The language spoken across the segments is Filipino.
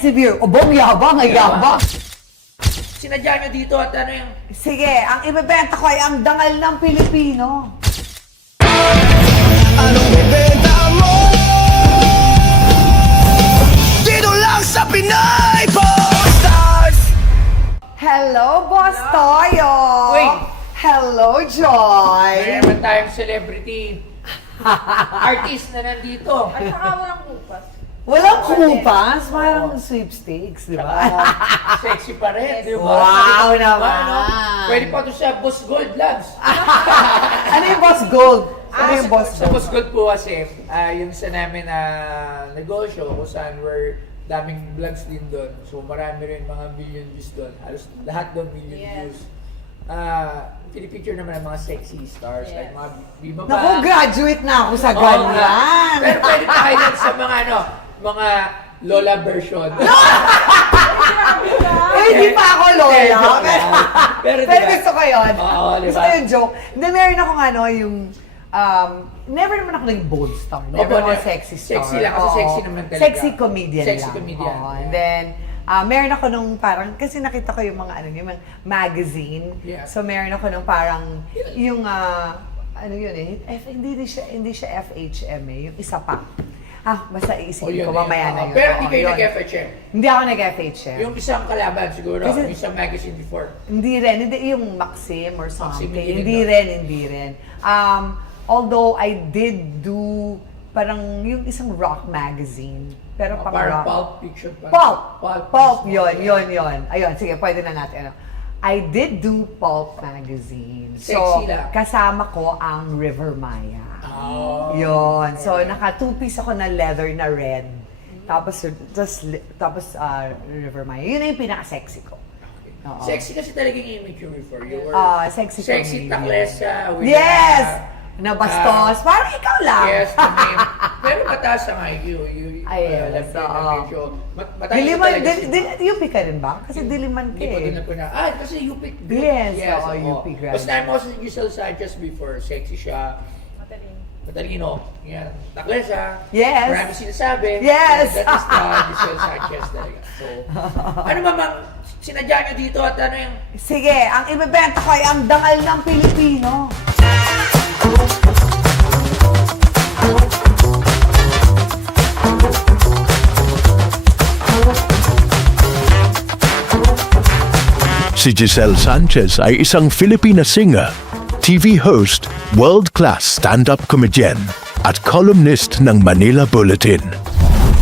persevere. Obong yabang, ay yabang. Sinadya nyo dito at ano yung... Sige, ang ibebenta ko ay ang dangal ng Pilipino. Anong ibenta mo? Dito lang sa Pinay Stars! Hello, Boss Toyo! Wait. Hello, Joy! Mayroon tayong celebrity artist na nandito. At saka walang bukas. Walang kupas, parang sweepstakes, di ba? Sexy pa rin, di ba? Wow Di ba, naman. no? Pwede pa ito sa Boss Gold Vlogs. Ano yung Boss Gold? Ano yung Boss Sa Gold? Boss Gold po kasi, yung sa namin na negosyo kung saan we're daming vlogs din doon. So marami rin mga million views doon. Halos lahat doon million Yes. views. Pinipicture naman ang mga sexy stars, like Yes. mga bibaba. Naku, graduate na ako sa Oo nga. ganyan. Pero pwede pa highlight sa mga mga Lola version. Eh, hindi pa ako lola. Joke lang. Pero Pero diba? gusto ko yun. Oo, diba? Gusto ko yung joke. Hindi, meron akong ano, yung... never naman ako naging bold star. Never Opo, ako ne- sexy star. sexy lang, kasi Oo. sexy naman talaga. Sexy comedian Sexy lang. comedian. Oo. And then, meron ako nung parang, kasi nakita ko yung mga ano, yung mga magazine. Yeah. So, meron ako nung parang, yung, ano yun eh, hindi siya FHM eh, yung isa pa. Basta iisipin ko, mamaya na yun. Pero hindi Oo, kayo yun. nag-FHM. Hindi ako nag-FHM. Yung isang kalaban siguro, Kasi- yung isang magazine before. Hindi rin, hindi yung Maxim or something. Maxim, Hindi rin. Although I did do parang yung isang rock magazine. Pero pang Parang rock. pulp fiction pa. Pulp, yun. Ayun, sige, pwede na natin. I did do Pulp magazine. Sexy lang. Kasama ko ang River Maya. Oh. Yun. So, naka two-piece ako na leather na red. Tapos River Maya. Yun na yung pinaka-sexy ko. Oo. Sexy kasi talaga yung image you before. You were Sexy sexy comedian. taklesa. With Yes! Na bastos. Parang ikaw lang. Yes, the name. Pero mataas ang IQ. Ay, alam yes, ko na oo. medyo, mataas Diliman, talaga si- UP ka rin ba? Kasi diliman ka Hindi ko din eh. na po na. Kasi UP. Yes, oo, UP graduate. Basta mo si Giselle Sanchez before. Sexy siya. Matalino. Matalino. Yan. Taklesa. Yes. Marami sinasabi. Yes. That is the Giselle Sanchez talaga. So, ano mamang sinadya nyo dito at ano yung... Sige, ang ibebenta ko ay ang dangal ng Pilipino. Si Giselle Sanchez ay isang Filipina singer, TV host, world-class stand-up comedian at columnist ng Manila Bulletin.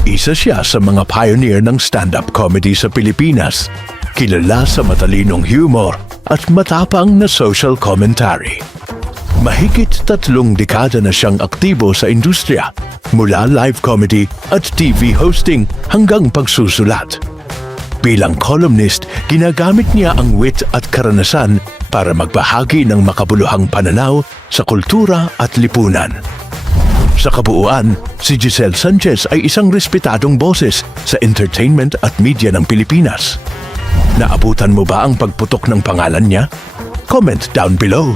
Isa siya sa mga pioneer ng stand-up comedy sa Pilipinas, kilala sa matalinong humor at matapang na social commentary. Mahigit 3 dekada na siyang aktibo sa industriya, mula live comedy at TV hosting hanggang pagsusulat. Bilang columnist, ginagamit niya ang wit at karanasan para magbahagi ng makabuluhang pananaw sa kultura at lipunan. Sa kabuuan, si Giselle Sanchez ay isang respetadong boses sa entertainment at media ng Pilipinas. Naabutan mo ba ang pagputok ng pangalan niya? Comment down below.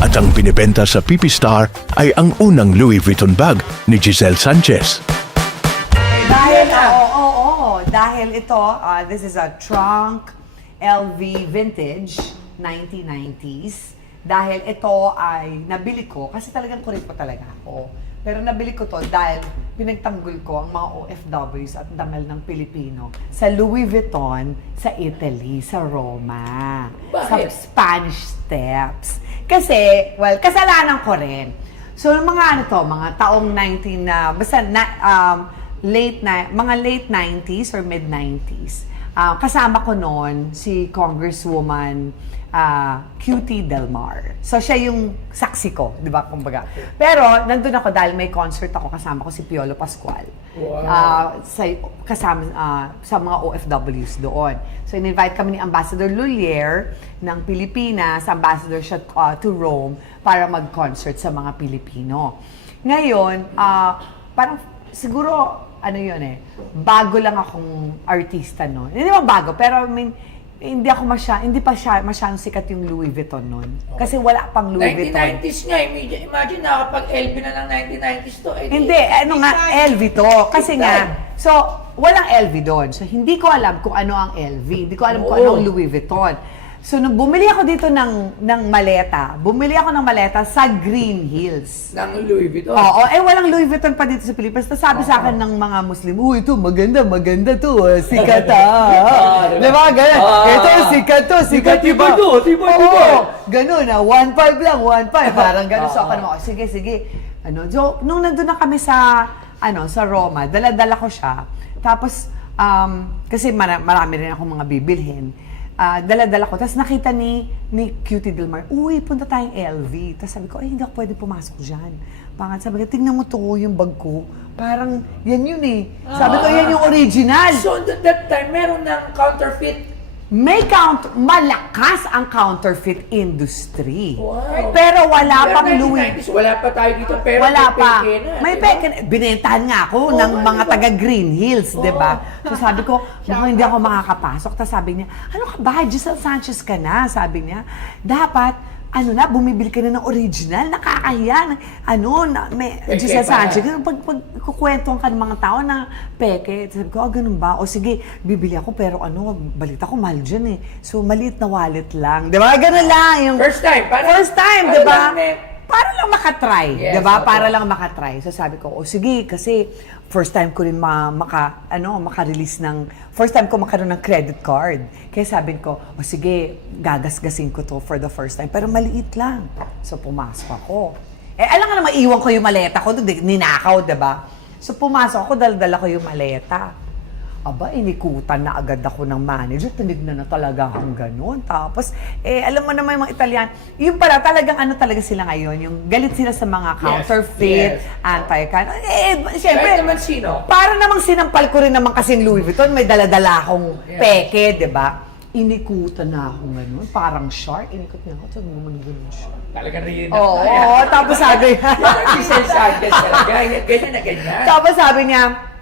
At ang binibenta sa PP Star ay ang unang Louis Vuitton bag ni Giselle Sanchez. Dahil, dahil ito, this is a trunk LV vintage 1990s. Dahil ito ay nabili ko, kasi talagang kulit pa talaga ako. Pero nabili ko to dahil pinagtanggol ko ang mga OFWs at dangal ng Pilipino sa Louis Vuitton sa Italy, sa Roma. Sa Bakit? Spanish Steps. Kasi, well, kasalanan ko rin. So, mga ano to, mga taong 19 na, basta na, mga late 90s or mid 90s. Kasama ko noon si Congresswoman QT Del Mar. So siya yung saksi ko, di ba, kumbaga. Pero nandun ako dahil may concert ako, kasama ko si Piolo Pascual. Wow. Kasama sa mga OFWs doon. So in-invite kami ni Ambassador Lulier ng Pilipinas, ambassador siya to Rome para mag-concert sa mga Pilipino. Ngayon, parang siguro ano yun eh, bago lang akong artista noon. Hindi naman bago, pero I mean, hindi pa siya masyadong sikat yung Louis Vuitton noon. Kasi wala pang Louis Vuitton. 1990s nga, imagine nakapag-LV na ng 1990s to. Hindi, ano nga, LV to. Kasi nga, so, walang LV doon. So, hindi ko alam kung ano ang LV. Hindi ko alam kung ano ang Louis Vuitton. So, nung bumili ako dito ng maleta, sa Green Hills. Ng Louis Vuitton. Oo, walang Louis Vuitton pa dito sa Pilipinas. Tapos sabi sa akin ng mga Muslim, ito, maganda to, sikat Diba, ganun? Ito, sikat sikat Tibay to. Ganun 1.5 lang, 1.5. Parang ganun. So ako naman, sige. So, nung nandun na kami sa Roma, dala-dala ko siya. Tapos, kasi marami rin akong mga bibilhin. Dala-dala ko. Tapos nakita ni Cutie Delmar, punta tayong LV. Tapos sabi ko, hindi ako pwede pumasok dyan. Sabi ko, tingnan mo to, yung bag ko. Parang, yan yun eh. Sabi ko, yan yung original. So, that time, meron ng counterfeit. Malakas ang counterfeit industry. Wow. Pero wala pang Louis. 1990s, wala pa tayo dito, pero Wala pa. peke na. May diba? peke na. Binentahan nga ako ng mga diba? taga Green Hills, di ba? So sabi ko, mukhang hindi ako makakapasok. Tapos sabi niya, ano ka ba? Giselle Sanchez ka na. Sabi niya, dapat, bumibili ka na ng original, nakakahiya. Giselle Sanchez, pag kukwentuhan ka ng mga tao na peke, sabi ko, ganun ba? O sige, bibili ako, pero balita ko, mahal dyan eh. So, maliit na wallet lang. Di ba? Ganun lang. Yung First time, di ba? lang eh. Para lang makatry, Yes, di ba? okay. Para lang makatry. So sabi ko, sige, kasi first time ko rin maka-release first time ko makaroon ng credit card. Kaya sabi ko, sige, gagasgasin ko to for the first time. Pero maliit lang. So pumasok ako. Alam nga na maiwan ko yung maleta ko, ninakaw, di ba? So pumasok ako, dala ko yung maleta. Inikutan na agad ako ng manager. Tinignan na talaga akong ganun. Tapos, alam mo naman yung mga Italian, yung pala, talagang talaga sila ngayon, yung galit sila sa mga counterfeit, anti-can. Siyempre, Kahit naman sino. para namang sinampal ko rin naman kasing Louis Vuitton, may dala-dala akong peke, di ba? Inikutan na ako ganun, parang shark. Inikot niya ako, sabi mo ganun siya. Talagang rin. Oo, tapos sabi, Giselle Sanchez talaga. Ganyan na ganyan. tapos sabi niya,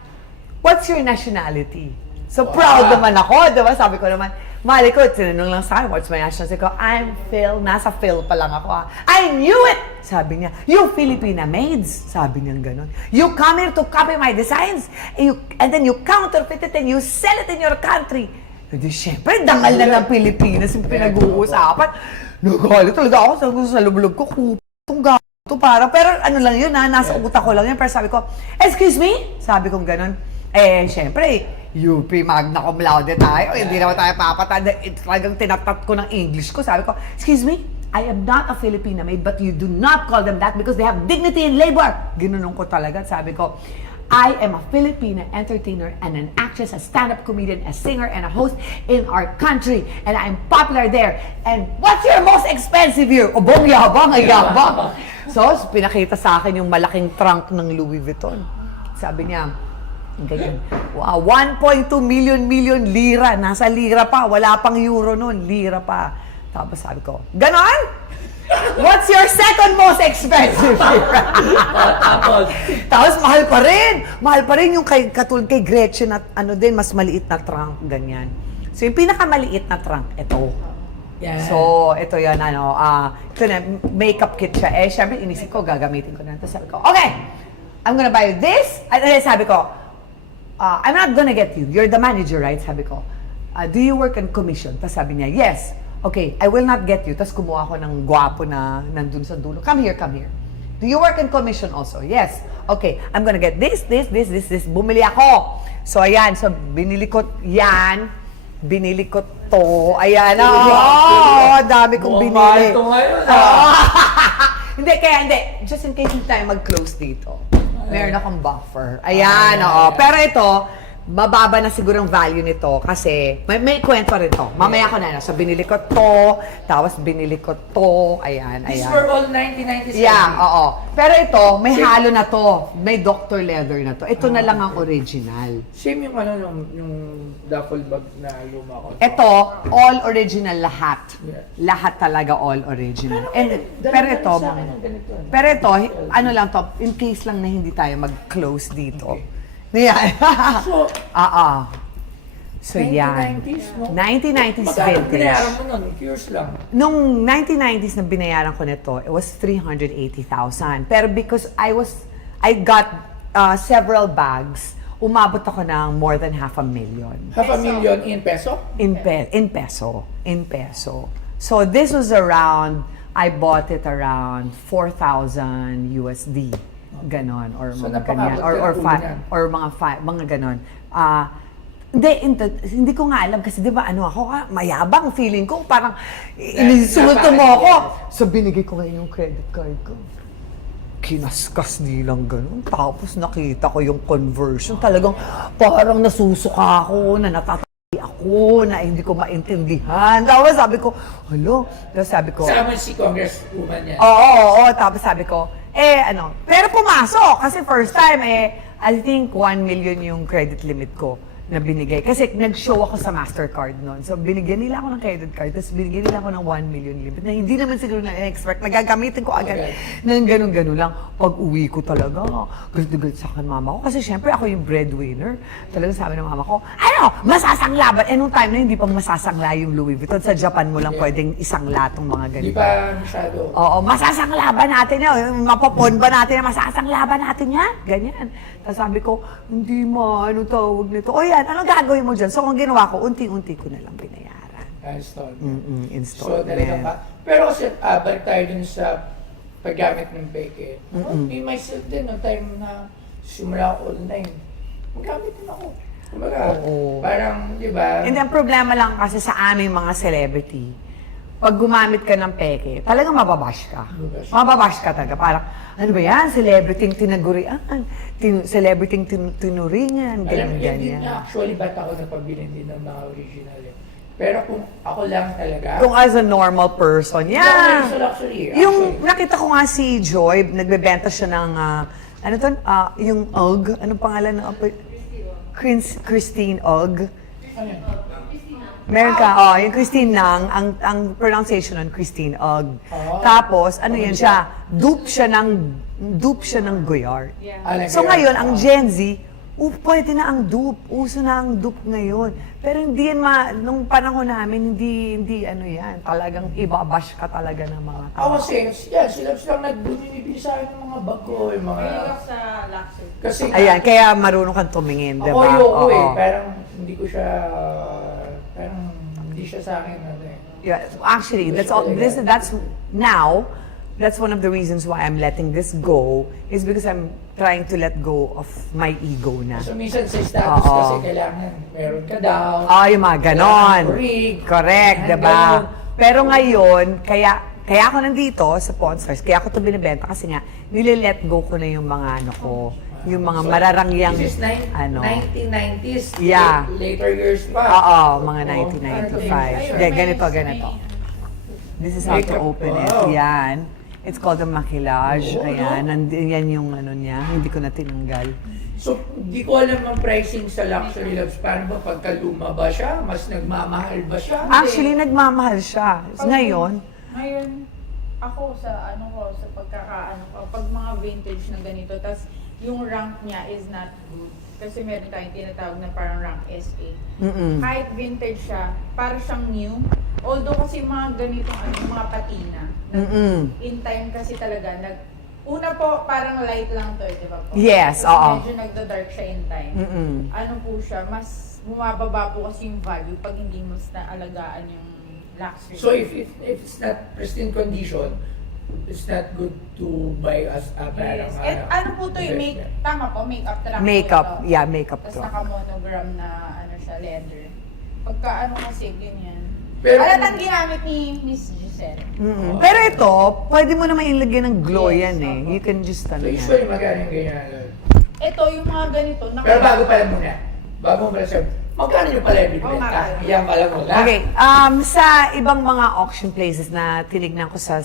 what's your nationality? So proud naman ako, di ba? Sabi ko naman, mali ko, tinanong lang sa akin, what's my nationality? Ko, I'm Phil, nasa Phil pa lang ako. I knew it! Sabi niya, you Filipina maids. Sabi niya ganun. You come here to copy my designs, and then you counterfeit it and you sell it in your country. Hindi, syempre, dangal na ng Pilipinas yung pinag-uusapan. Nagalit talaga ako, sabi ko sa lublob ko, itong gato para. Pero lang yun nasa utak ko lang yun. Pero sabi ko, excuse me? Sabi kong ganun. Siyempre, UP magna cum laude tayo. Hindi naman tayo papatanda. Talagang tinatat ko ng English ko. Sabi ko, excuse me, I am not a Filipina maid, but you do not call them that because they have dignity in labor. Ginunong ko talaga. Sabi ko, I am a Filipina entertainer and an actress, a stand-up comedian, a singer, and a host in our country. And I'm popular there. And what's your most expensive year? Bong yabang, ay yabang. So, pinakita sa akin yung malaking trunk ng Louis Vuitton. Sabi niya, ganyan. Wow, 1.2 million lira. Nasa lira pa. Wala pang euro nun. Lira pa. Tapos sabi ko, ganon? What's your second most expensive lira? Tapos mahal pa rin. Mahal pa rin yung katulad kay Gretchen at din, mas maliit na trunk. Ganyan. So yung pinakamaliit na trunk, ito. Yeah. So, ito yan, ito na, makeup kit siya. Syempre, inisip ko, gagamitin ko na. Tapos sabi ko, okay, I'm gonna buy you this. At sabi ko, I'm not gonna get you. You're the manager, right? Sabi ko, do you work on commission? Tapos sabi niya, yes. Okay, I will not get you. Tapos kumuha ko ng gwapo na nandun sa dulo. Come here. Do you work in commission also? Yes. Okay, I'm gonna get this. Bumili ako. So, ayan. So, binili ko yan. Binili ko to. Ayan. Dami kong binili. Mahal ito ngayon, Hindi. Just in case hindi tayo mag-close dito. Meron akong buffer. Ayan, Pero ito, mababa na siguro ang value nito kasi may kwento rin to. Mamaya ko na. So, binili ko to, tapos binili ko to. Ayan. These were all 1997. Yeah, oo. Pero ito, may halo na to. May Dr. Leather na to. Ito na lang ang original. Same yung yung duffel bag na luma ko. Ito, all original lahat. Yeah. Lahat talaga all original. Pero Dalawa ito, sa akin ang ganito. pero ito, lang to, in case lang na hindi tayo mag-close dito. Yeah. So, yan. 1990s, no? 1990s Magkano vintage. binayaran mo nun? Curious lang. Nung 1990s na binayaran ko nito, it was 380,000. Pero because I got several bags umabot ako ng more than 500,000. Half a million in peso? In peso. So this was around, I bought it around 4,000 USD. Ganon, or So, mga ganyan. napakabot ka na po Mga ganon. Hindi ko nga alam kasi 'di ba mayabang feeling ko, parang inisulto mo ako. So binigay ko ngayon yung credit card ko. Kinaskas nilang ganun. Tapos nakita ko yung conversion. Talagang parang nasusuka ako, na natatay ako, na hindi ko maintindihan. Tapos sabi ko, Tapos sabi ko, Kasama si Congresswoman yan. oo. Tapos sabi ko, pero pumasok. Kasi first time, I think 1 million yung credit limit ko na binigay. Kasi nag-show ako sa MasterCard noon. So, binigyan nila ako ng credit card, tapos binigyan nila ako ng 1 million limit na hindi naman siguro na-expect. Nagagamitin ko agad ng ganun-ganun lang. Pag uwi ko talaga, galit sa akin mama ko. Kasi syempre ako yung breadwinner. Talagang sabi ng mama ko, masasanglaban. Nung time na hindi pang masasangla yung Louis Vuitton. Sa Japan mo lang pwedeng isangla tong mga ganito. Di ba masyado? Oo, masasanglaban natin yan. Mapapon ba natin yan? Masasanglaban natin yan? Ganyan. Tapos sabi ko, hindi ano tawag nito? O yan, anong gagawin mo dyan? So, ang ginawa ko, unti-unti ko na lang binayaran. Installment. Installment. So, talaga pa. Pero kasi, balik tayo dun sa paggamit ng peke. Me, myself din, no time na simula ako online, magamit din ako. Kumbaga, parang, di ba? And ang problema lang kasi sa aming mga celebrity, pag gumamit ka ng peke, talagang mababash ka. Mababash ka talaga. Parang, ano ba yan? Celebrity tinagurian. Celebrity tinuringan. Alam mo, Ganyan, hindi ganyan. na actually ba't ako napabili din ng mga original eh. Pero kung ako lang talaga, Kung as a normal person, yeah. Sa luxury, Yung nakita ko nga si Joy, nagbebenta siya ng, yung UGG, anong pangalan ng Christine UGG. Ano yun? Meron ka, yung Christine Nang, ang pronunciation nun, Christine UGG. Tapos, ano yan siya, dupe siya ng Goyard. So ngayon, ang Gen Z, pwede na ang dupe, uso na ang dupe ngayon. Pero hindi yan, nung panahon namin, hindi ano yan, talagang ibabash ka talaga ng mga Ako tao. kasi, yan, sila lang nagbibili sa akin ng mga bago, yung mga... sa luxury. Kasi Ayan, kaya marunong kang tumingin, di ako ba? ayoko eh, Oo. parang hindi ko siya, parang hindi siya sa akin, ano eh. Yeah, actually, that's one of the reasons why I'm letting this go is because I'm trying to let go of my ego na. So minsan sa status Oo. kasi kailangan meron ka daw. Yung mga ganon. kailangan rig, Correct, kailangan diba? ganon. Pero ngayon, kaya ako nandito sa sponsors, kaya ako ito binibenta kasi nga, nililet go ko na yung mga yung mga mararangyang, This is 1990s, Yeah. later years pa. mga 1995. Ganito. This is how to Makeup. open it. Wow. Yan. It's called a maquillage. Ayan. Yan yung ano niya. Hindi ko na tinanggal. So, di ko alam ang pricing sa luxury labs. Paano ba pagkaluma ba siya? Mas nagmamahal ba siya? Actually, nagmamahal siya. Ngayon, Ngayon, ako sa sa pagkakaano ko, pag mga vintage na ganito, tas yung rank niya is not good. Kasi meron tayong tinatawag na parang rank SA. Kahit vintage siya, para siyang new. Although kasi mga ganitong mga patina. In time kasi talaga, una po, parang light lang to, di ba po? Yes, Kasi oo. medyo nagda-dark siya in time. Ano po siya, mas bumababa po kasi yung value pag hindi mas naalagaan yung luxury. So, if it's not pristine condition, it's not good to buy as a parang... Yes. At ano po to yung tama po, makeup talaga makeup. po ito. Yeah, makeup Tapos to. naka-monogram na siya, leather. Pagka kasi, ganyan. Pero- Alatang ginamit ni Miss Giselle. Pero ito, pwede mo naman ilagay ng glow Yes, yan eh. opo. You can just So, ano yan. usually magkano yung ganyan? Ito, yung mga ganito. Pero bago pala muna, bago mo pala sabi, magkano yung pala yung Oo, bibenta? nga. Yan pala muna. Okay, sa ibang mga auction places na tinignan ko sa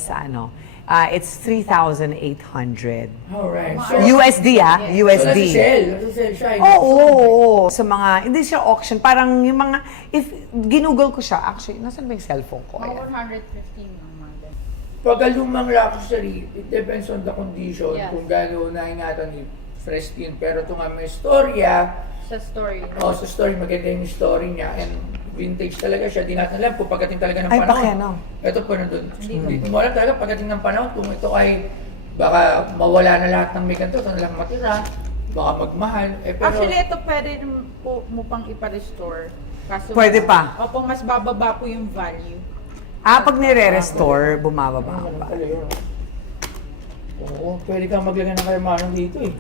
it's 3,800. Alright. USD USD. Nasa-sell siya. Oo. Sa mga, hindi siya auction, parang yung mga, if ginugol ko siya, actually, nasan ba yung cellphone ko? Mga Ayan. 115 ng mga ganito. Pag lumang luxury, it depends on the condition, Yeah. kung gaano naingatan ni pristine. Pero ito nga may storya, Sa story. sa story, maganda yung story niya, and vintage talaga siya. Di natin alam kung pagdating talaga ng Ay, panahon. pakeno. Ito po nandun. Hindi mo alam talaga pagdating ng panahon kung ito ay baka mawala na lahat ng may ganito, ito na lang matira. baka magmahal. Pero, Actually, ito pwede rin mo pang ipa-restore. Kaso, Pwede pa. Opo, mas bababa po yung value. Pag nire-restore, bumababa ganun pa. pala yun. Oo, pwede kang maglagay ng kayamanan dito eh.